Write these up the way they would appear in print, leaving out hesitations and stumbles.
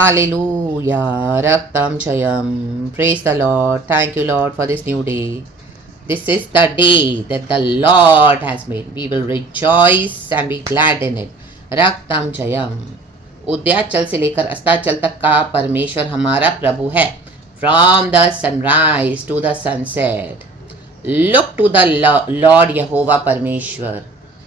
Hallelujah. Raktam Chayam. Praise the Lord. Thank you, Lord, for this new day. This is the day that the Lord has made. We will rejoice and be glad in it. Raktam Chayam. उदयाचल से लेकर अस्ताचल तक का परमेश्वर हमारा प्रभु है. From the sunrise to the sunset. Look to the Lord Yehovah परमेश्वर.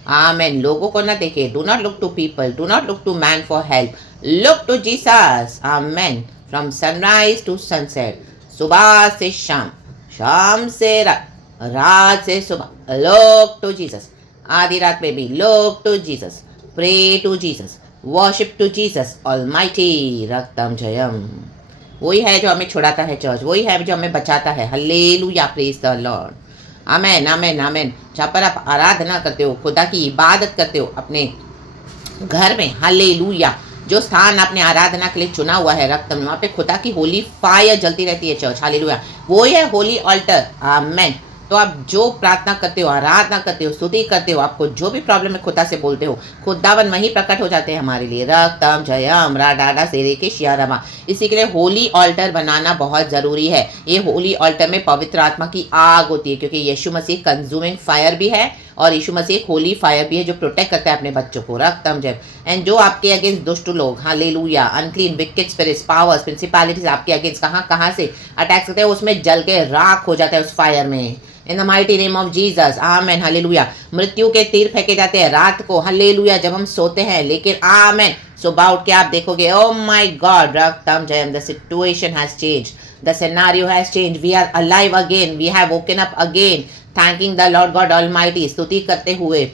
Amen. लोगों को ना देखे. Do not look to people. Do not look to man for help. Look to Jesus. Amen. From sunrise to sunset. सुबह से शाम. शाम से रात. रात से सुबह. Look to Jesus. आधी रात में भी. Look to Jesus. Pray to Jesus. Worship to Jesus. Almighty. रक्तम Jayam. वही है जो हमें छुड़ाता है चर्च. वही है जो हमें बचाता है. Hallelujah. Praise the Lord. Amen amen amen. जहाँ पर आप आराधना करते हो, खुदा की इबादत करते हो अपने घर में, हालेलुया, जो स्थान आपने आराधना के लिए चुना हुआ है रक्त में, वहाँ पे खुदा की होली फायर जलती रहती है चर्च. हालेलुया. वो ही है होली ऑल्टर. आमेन. तो आप जो प्रार्थना करते हो, आराधना करते हो, स्तुति करते हो, आपको जो भी प्रॉब्लम है खुदा से बोलते हो, खुदावन वहीं प्रकट हो जाते हैं हमारे लिए. रक्तम जयम राडा सेरे के शियारमा. इसी के लिए होली ऑल्टर बनाना बहुत ज़रूरी है. ये होली ऑल्टर में पवित्र आत्मा की आग होती है, क्योंकि यीशु मसीह कंज्यूमिंग फायर भी है और यीशु मसीह एक होली फायर भी है जो प्रोटेक्ट करता है अपने बच्चों को. रक्तम जय. एंड जो आपके अगेंस्ट दुष्ट लोग, hallelujah, unclean wicked spirits, powers, principalities आपके अगेंस्ट कहाँ से अटैक करते हैं, उसमें जल के राख हो जाता है उस फायर में. इन the mighty name of Jesus. Amen. Hallelujah. मृत्यु के तीर फेंके जाते हैं रात को, हालेलुया, जब हम सोते हैं, लेकिन आमेन सुबह उठ के आप देखोगे, oh my God, raktham jayam, the situation has change, the scenario has change, we are alive again, we have woken up again. Thanking the Lord God almighty. स्तुति करते हुए,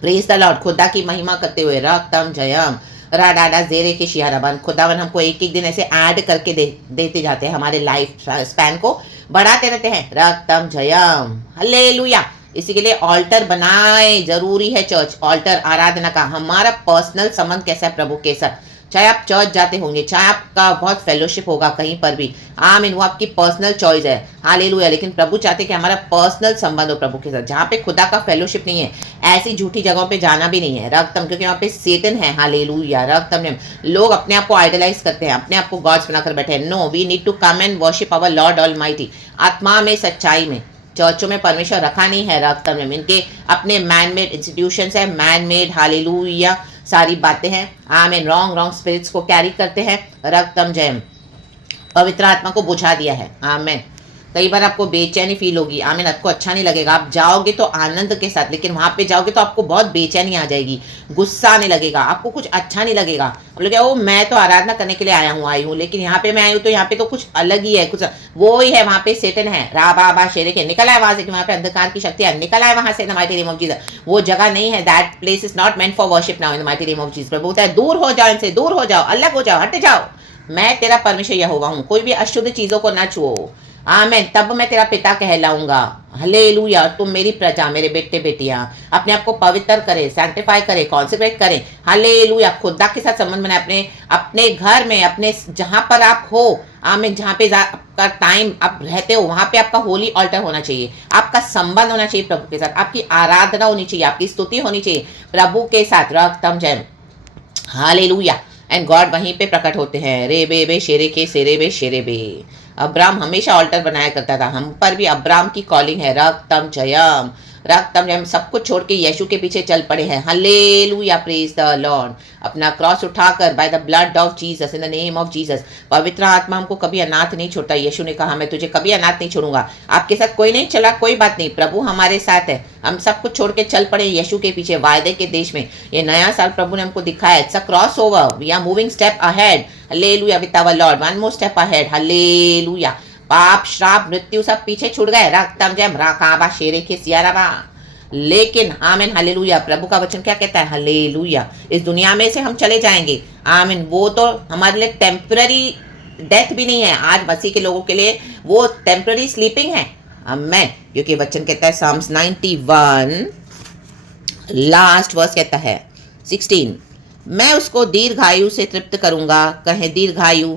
प्रेज द लॉर्ड, खुदा की महिमा करते हुए. रक्तम जयम राडा जेरे के शियारबन. खुदावन हमको एक एक दिन ऐसे ऐड करके देते जाते हैं, हमारे लाइफ स्पैन को बढ़ाते रहते हैं. रक्तम जयम. हालेलुया. इसी के लिए ऑल्टर बनाए जरूरी है चर्च. ऑल्टर आराधना का हमारा पर्सनल संबंध कैसा है प्रभु के साथ. चाहे आप चर्च जाते होंगे, चाहे आपका बहुत फेलोशिप होगा कहीं पर भी, आमीन, वो आपकी पर्सनल चॉइस है. हालेलुया. लेकिन प्रभु चाहते हैं कि हमारा पर्सनल संबंध हो प्रभु के साथ. जहाँ पे खुदा का फेलोशिप नहीं है, ऐसी झूठी जगहों पे जाना भी नहीं है. रक्तम, क्योंकि वहाँ पे सेटन है. हालेलुया. रक्तम ने लोग अपने आप को आइडलाइज करते हैं, अपने आप को गॉड्स बनाकर बैठे हैं. No, we need to come and worship our Lord Almighty. आत्मा में, सच्चाई में. चर्चों में परमेश्वर रखा नहीं है रक्तम में. इनके अपने मैन मेड इंस्टीट्यूशंस है, मैन मेड, हालेलुया, सारी बातें हैं. आमीन. रॉन्ग स्पिरिट्स को कैरी करते हैं. रक्तम जयम. पवित्र आत्मा को बुझा दिया है. आमीन. कई बार आपको बेचैनी फील होगी. आमीन. आपको अच्छा नहीं लगेगा. आप जाओगे तो आनंद के साथ, लेकिन वहां पे जाओगे तो आपको बहुत बेचैनी आ जाएगी, गुस्सा आने लगेगा, आपको कुछ अच्छा नहीं लगेगा. आप लोग ओ मैं तो आराधना करने के लिए आई हूँ, लेकिन यहाँ पे मैं आई हूँ तो यहाँ पे तो कुछ अलग ही है, कुछ वो ही है. वहाँ पे सेटन है. रा बा शेरे के निकल आए वहां से, वहाँ पे अंधकार की शक्ति है. निकल आए वहां से. In the mighty name of Jesus. वो जगह नहीं है. That place is not meant for worship now. In the mighty name of Jesus. प्रभु बोलता है दूर हो जाओ इनसे, दूर हो जाओ, अलग हो जाओ, हट जाओ. मैं तेरा परमेश्वर यहोवा हूँ. कोई भी अशुद्ध चीजों को ना छुओ. आमेन. तब मैं तेरा पिता कहलाऊंगा. हालेलुया. तुम मेरी प्रजा, मेरे बेटे बेटियां, अपने आप को पवित्र करें, सैंक्टिफाई करें, कॉन्सेक्रेट करें. हालेलुया. खुदा के साथ संबंध बनाए अपने अपने घर में, अपने जहां पर आप हो. आमीन. जहां पे आपका टाइम आप रहते हो, वहां पे आपका होली ऑल्टर होना चाहिए. आपका संबंध होना चाहिए प्रभु के साथ. आपकी आराधना होनी चाहिए, आपकी स्तुति होनी चाहिए प्रभु के साथ. रक्तम जय. हालेलुया. एंड गॉड वहीं पे प्रकट होते हैं. रे बे शेरे के सेरे बे शेरे बे. अब्राम हमेशा ऑल्टर बनाया करता था. हम पर भी अब्राम की कॉलिंग है. रक्तम जयम. रक्तम जयम. सब कुछ छोड़ के यीशु के पीछे चल पड़े हैं. हालेलुया. Praise the Lord. अपना क्रॉस उठाकर bye the blood of Jesus, in the name of Jesus. पवित्र आत्मा हमको कभी अनाथ नहीं छोड़ता. यीशु ने कहा मैं तुझे कभी अनाथ नहीं छोड़ूंगा. आपके साथ कोई नहीं चला, कोई बात नहीं, प्रभु हमारे साथ है. हम सब कुछ छोड़ के चल पड़े यीशु के पीछे, वायदे के देश में. ये नया साल प्रभु ने हमको दिखाया. It's a cross over. We are moving step ahead. Hallelujah. With our Lord. One more step ahead. Hallelujah. पाप, श्राप, मृत्यु सब पीछे छूट गए. रक्तम जयम. राकाबा शेरे के सियाराबा. लेकिन आमीन. हालेलुया. प्रभु का वचन क्या कहता है? हालेलुया. इस दुनिया में से हम चले जाएंगे. आमीन. वो तो हमारे लिए टेम्पररी डेथ भी नहीं है. आज मसीह के लोगों के लिए वो टेम्पररी स्लीपिंग है. आमीन. क्योंकि वचन कहता है साम्स 91 लास्ट वर्स कहता है 16, मैं उसको दीर्घायु से तृप्त करूंगा. कहें दीर्घायु.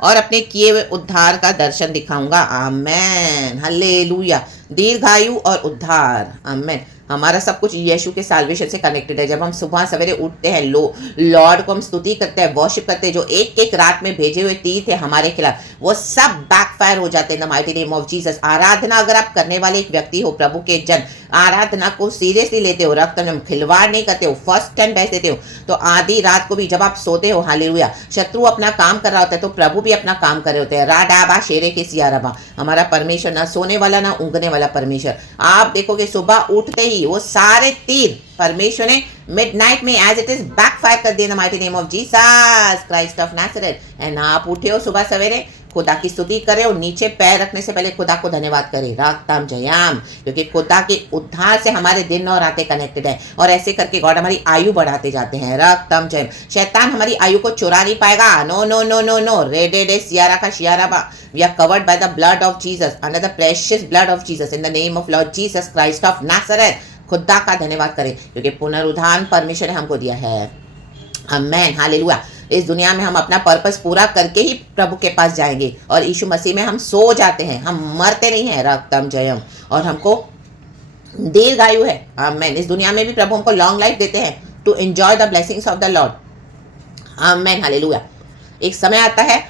और अपने किए हुए उद्धार का दर्शन दिखाऊंगा. आमेन. हालेलुया. दीर्घायु और उद्धार. आमेन. हमारा सब कुछ यीशु के साल्वेशन से कनेक्टेड है। जब हम सुबह सवेरे उठते हैं, लॉर्ड को हम स्तुति करते हैं, वर्शिप करते हैं, जो एक एक रात में भेजे हुए तीर थे हमारे खिलाफ, वो सब बैकफायर हो जाते हैं in the mighty name of Jesus. आराधना अगर आप करने वाले एक व्यक्ति हो, प्रभु के जन, आराधना को सीरियसली लेते हो, रक्त में खिलवाड़ नहीं करते हो, फर्स्ट एंड बेस्ट देते हो, तो आधी रात को भी जब आप सोते हो, हालेलुया, शत्रु अपना काम कर रहा होता है तो प्रभु भी अपना काम कर रहे होते हैं। राडाबा शेरे के सियाराबा, हमारा परमेश्वर ना सोने वाला ना ऊँगने वाला परमेश्वर। आप देखोगे सुबह उठते ही वो सारे तीर परमेश्वर ने मिडनाइट में एज इट इज बैकफायर कर दिया, in the mighty name of Jesus Christ of Nazareth. And आप उठे हो सुबह सवेरे, खुदा की स्तुति करे और नीचे पैर रखने से पहले खुदा को धन्यवाद करे, रागताम जयाम, क्योंकि खुदा के उद्धार से हमारे दिन और रातें कनेक्टेड है। और ऐसे करके गॉड हमारी आयु बढ़ाते जाते हैं, रागताम जयम। शैतान हमारी आयु को चुरा नहीं पाएगा, no no no no no. रेडे डे सियारा का शियारा बा, we are covered by the blood of Jesus, under the precious blood of Jesus, in the name of Lord Jesus Christ of Nazareth. खुदा का धन्यवाद करें क्योंकि पुनरुत्थान परमेश्वर ने हमको दिया है। आमेन, हालेलुया। इस दुनिया में हम अपना पर्पस पूरा करके ही प्रभु के पास जाएंगे, और यीशु मसीह में हम सो जाते हैं, हम मरते नहीं हैं, रक्तम जयम। और हमको दीर्घायु है, आमेन। इस दुनिया में भी प्रभु हमको लॉन्ग लाइफ देते हैं to enjoy the blessings of the Lord, amen, hallelujah. एक समय आता है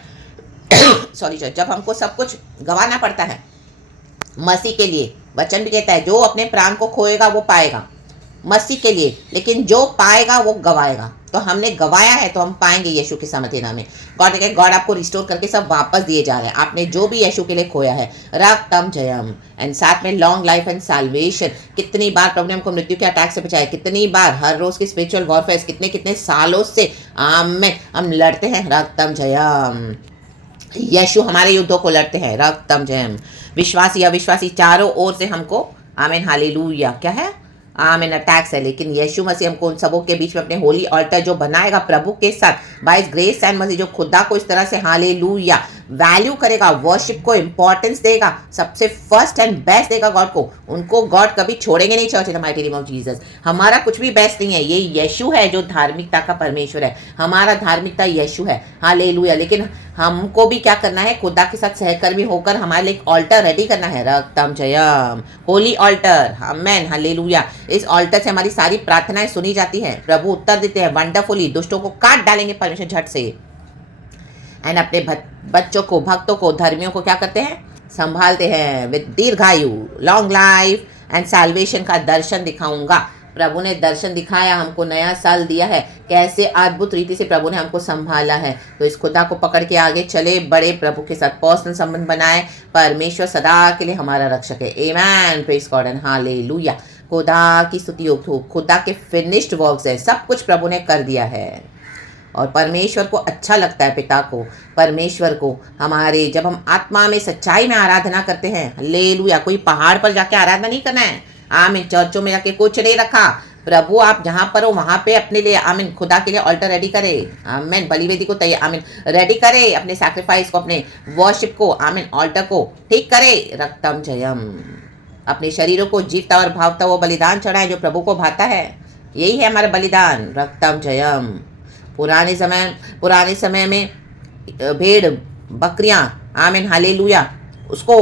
सॉरी जब हमको सब कुछ गंवाना पड़ता है मसीह के लिए। वचन भी कहता है जो अपने प्राण को खोएगा वो पाएगा, मसीह के लिए, लेकिन जो पाएगा वो गवाएगा। तो हमने गवाया है तो हम पाएंगे यीशु के सामर्थ्य नाम में। गॉड आपको रिस्टोर करके सब वापस दिए जा रहे हैं, आपने जो भी यीशु के लिए खोया है, रक्तम जयम। एंड साथ में लॉन्ग लाइफ एंड साल्वेशन। कितनी बार प्रभु ने हमको मृत्यु के अटैक से बचाया, कितनी बार हर रोज की स्पिरिचुअल वॉरफेयर कितने कितने सालों से हम लड़ते हैं, रक्तम जयम। यीशु हमारे युद्धों को लड़ते हैं, रक्तम जयम। विश्वासी अविश्वासी चारों ओर से हमको, आमीन, हालेलुया, क्या है, आमीन, अटैक्स है, लेकिन यीशु मसीह हमको उन सबों के बीच में अपने होली ऑल्टर जो बनाएगा प्रभु के साथ बाय ग्रेस एंड मसीह, जो खुदा को इस तरह से हालेलुया वैल्यू करेगा, वर्शिप को इंपॉर्टेंस देगा, सबसे फर्स्ट एंड बेस्ट देगा गॉड को, उनको गॉड कभी छोड़ेंगे नहीं। Church in the mighty name of Jesus. हमारा कुछ भी बेस्ट नहीं है, ये यीशु है जो धार्मिकता का परमेश्वर है, हमारा धार्मिकता यीशु है, हालेलुया। लेकिन हमको भी क्या करना है, खुदा के साथ सहकर्मी होकर हमारे लिए एक ऑल्टर रेडी करना है, रक्तम जयम, होली ऑल्टर, आमेन, हालेलुया। इस ऑल्टर से हमारी सारी प्रार्थनाएं सुनी जाती हैं, प्रभु उत्तर देते हैं वंडरफुली, दुष्टों को काट डालेंगे परमेश्वर झट से। एंड अपने बच्चों को, भक्तों को, धर्मियों को क्या करते हैं, संभालते हैं विद दीर्घायु, लॉन्ग लाइफ एंड साल्वेशन का दर्शन दिखाऊंगा। प्रभु ने दर्शन दिखाया, हमको नया साल दिया है, कैसे अद्भुत रीति से प्रभु ने हमको संभाला है। तो इस खुदा को पकड़ के आगे चले, बड़े प्रभु के साथ पर्सनल संबंध बनाए, परमेश्वर सदा के लिए हमारा रक्षक है, आमेन, प्रेज गॉड एंड हालेलुया। खुदा की स्तुति हो, खुदा के फिनिश्ड वर्क्स है, सब कुछ प्रभु ने कर दिया है। और परमेश्वर को अच्छा लगता है, पिता को, परमेश्वर को हमारे, जब हम आत्मा में सच्चाई में आराधना करते हैं, हालेलुया। कोई पहाड़ पर जाके आराधना नहीं करना है, आमीन, चर्चों में जाके कुछ नहीं रखा। प्रभु आप जहाँ पर हो वहाँ पे अपने लिए, आमीन, खुदा के लिए ऑल्टर रेडी करे, आमीन, बलिवेदी को तैयार, आमीन, रेडी करे, अपने सैक्रिफाइस को, अपने वर्शिप को, आमीन, ऑल्टर को ठीक करे, रक्तम जयम। अपने शरीरों को जीवता और भावता वो बलिदान चढ़ाए जो प्रभु को भाता है, यही है हमारा बलिदान, रक्तम जयम। पुराने समय में भेड़ बकरियां, आमीन, हालेलुया, उसको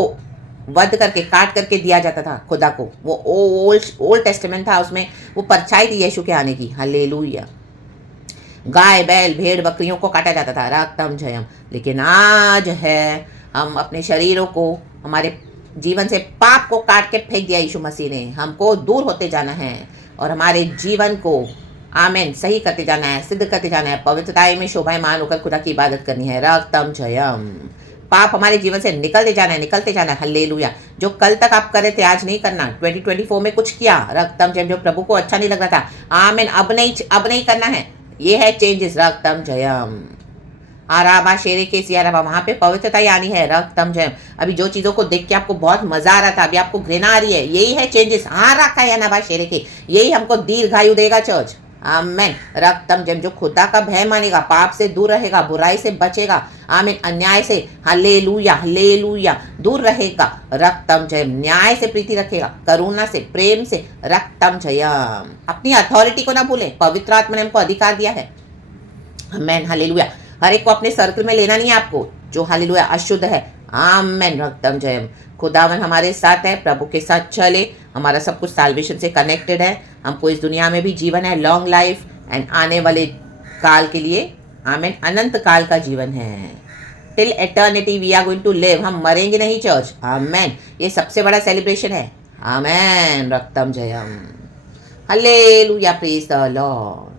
वध करके काट करके दिया जाता था खुदा को, वो ओल्ड टेस्टामेंट था, उसमें वो परछाई थी यीशु के आने की, हालेलुया। गाय बैल भेड़ बकरियों को काटा जाता था, रक्तम जयम। लेकिन आज है, हम अपने शरीरों को, हमारे जीवन से पाप को काट के फेंक दिया यीशु मसीह ने, हमको दूर होते जाना है और हमारे जीवन को, आमीन, सही करते जाना है, सिद्ध करते जाना है, पवित्रताई में शोभायमान होकर खुदा की इबादत करनी है, रक्तम जयम। पाप हमारे जीवन से निकलते जाना है, निकलते जाना है, हालेलुया। जो कल तक आप कर रहे थे आज नहीं करना, 2024 में कुछ किया, रक्तम जयम, जो प्रभु को अच्छा नहीं लग रहा था, आमीन, अब नहीं करना है, ये है चेंजेस, रक्तम जयम। आराबा शेरे के सियाराबा, वहाँ पे पवित्रता ही आनी है, रक्तम जयम। अभी जो चीज़ों को देख के आपको बहुत मजा आ रहा था, अभी आपको घृणा आ रही है, यही है चेंजेस, हाँ रखा है ना शेरे के, यही हमको दीर्घायु देगा चर्च, आमीन, रक्तम जयम। जो खुदा का भय मानेगा, पाप से दूर रहेगा, बुराई से बचेगा, आमीन, अन्याय से, हालेलुया, हालेलुया, दूर रहेगा, रक्तम जयम। न्याय से प्रीति रखेगा, करुणा से, प्रेम से, रक्तम जयम। अपनी अथॉरिटी को ना भूले, पवित्र आत्मा ने हमको अधिकार दिया है, आमीन, हालेलुया। हर एक को अपने सर्कल में लेना नहीं है आपको, जो हालेलुया अशुद्ध है, आमीन, रक्तम जयम। खुदावन हमारे साथ है, प्रभु के साथ चले, हमारा सब कुछ साल्वेशन से कनेक्टेड है, हमको इस दुनिया में भी जीवन है, लॉन्ग लाइफ, एंड आने वाले काल के लिए आमेन अनंत काल का जीवन है। Till eternity we are going to live, हम मरेंगे नहीं चर्च, आमेन। ये सबसे बड़ा सेलिब्रेशन है, amen. Raktham jayam, hallelujah, praise the Lord,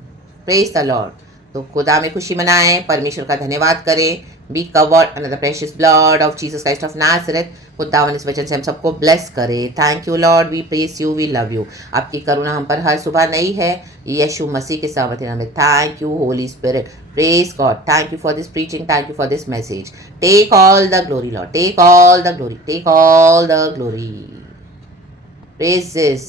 praise the Lord. तो खुदा में खुशी मनाएं, परमेश्वर का धन्यवाद करें। Be covered under the precious blood of Jesus Christ of Nazareth. खुदावन इस वचन से हम सबको ब्लेस करे। Thank you Lord, we praise you, we love you. आपकी करुणा हम पर हर सुबह नई है, यीशु मसीह के सामर्थ्य नाम में। Thank you Holy Spirit, praise God. Thank you for this preaching, thank you for this message. Take all the glory Lord, take all the glory, take all the glory. Praises,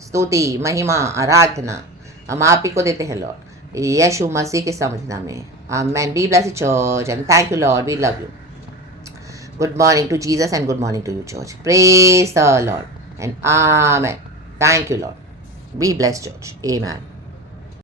स्तुति, महिमा, आराधना हम आप ही को देते हैं लॉर्ड, यीशु मसीह के समझना में। Amen. Be blessed church and thank you Lord, we love you. Good morning to Jesus and good morning to you church. Praise the Lord and amen. Thank you Lord. Be blessed church. Amen.